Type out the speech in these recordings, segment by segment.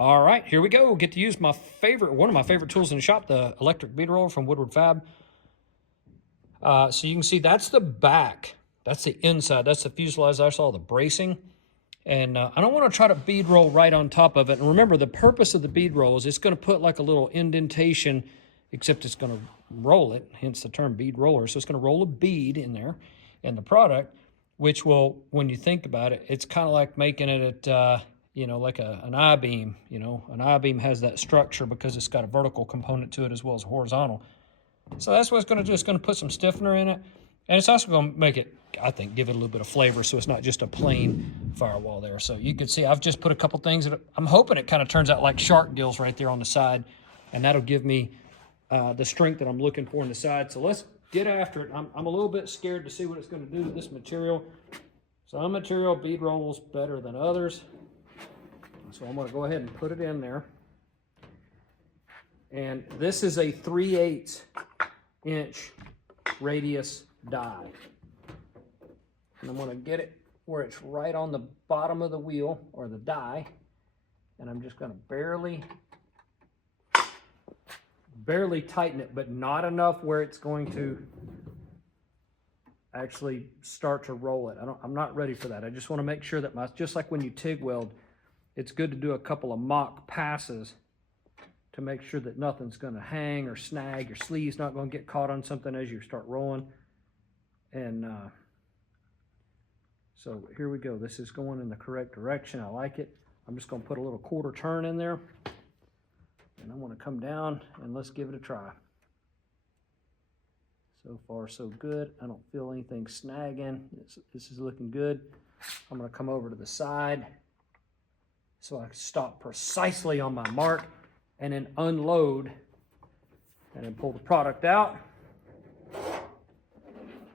All right, here we go. Get to use one of my favorite tools in the shop, the electric bead roller from Woodward Fab. So you can see that's the back. That's the inside. That's the fuselage. That's all the bracing. And I don't want to try to bead roll right on top of it. And remember, the purpose of the bead roll is it's going to put like a little indentation, except it's going to roll it, hence the term bead roller. So it's going to roll a bead in there in the product, which will, when you think about it, it's kind of like making it at, you know, like an I-beam. You know, an I-beam has that structure because it's got a vertical component to it as well as horizontal. So that's what it's going to do. It's going to put some stiffener in it. And it's also going to make it, I think, give it a little bit of flavor so it's not just a plain firewall there. So you can see I've just put a couple things that I'm hoping it kind of turns out like shark gills right there on the side. And that'll give me the strength that I'm looking for in the side. So let's get after it. I'm a little bit scared to see what it's going to do to this material. Some material bead rolls better than others. So I'm going to go ahead and put it in there. And this is a 3/8 inch radius die. And I'm going to get it where it's right on the bottom of the wheel or the die. And I'm just going to barely tighten it, but not enough where it's going to actually start to roll it. I'm not ready for that. I just want to make sure that just like when you TIG weld, it's good to do a couple of mock passes to make sure that nothing's going to hang or snag. Your sleeve's not going to get caught on something as you start rolling. And so here we go. This is going in the correct direction. I like it. I'm just going to put a little quarter turn in there. And I want to come down and let's give it a try. So far, so good. I don't feel anything snagging. This is looking good. I'm going to come over to the side so I stop precisely on my mark and then unload and then pull the product out.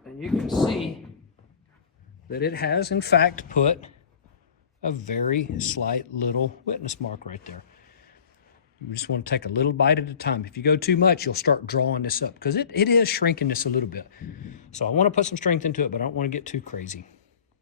And you can see that it has in fact put a very slight little witness mark right there. You just want to take a little bite at a time. If you go too much, you'll start drawing this up because it is shrinking this a little bit. So I want to put some strength into it, but I don't want to get too crazy.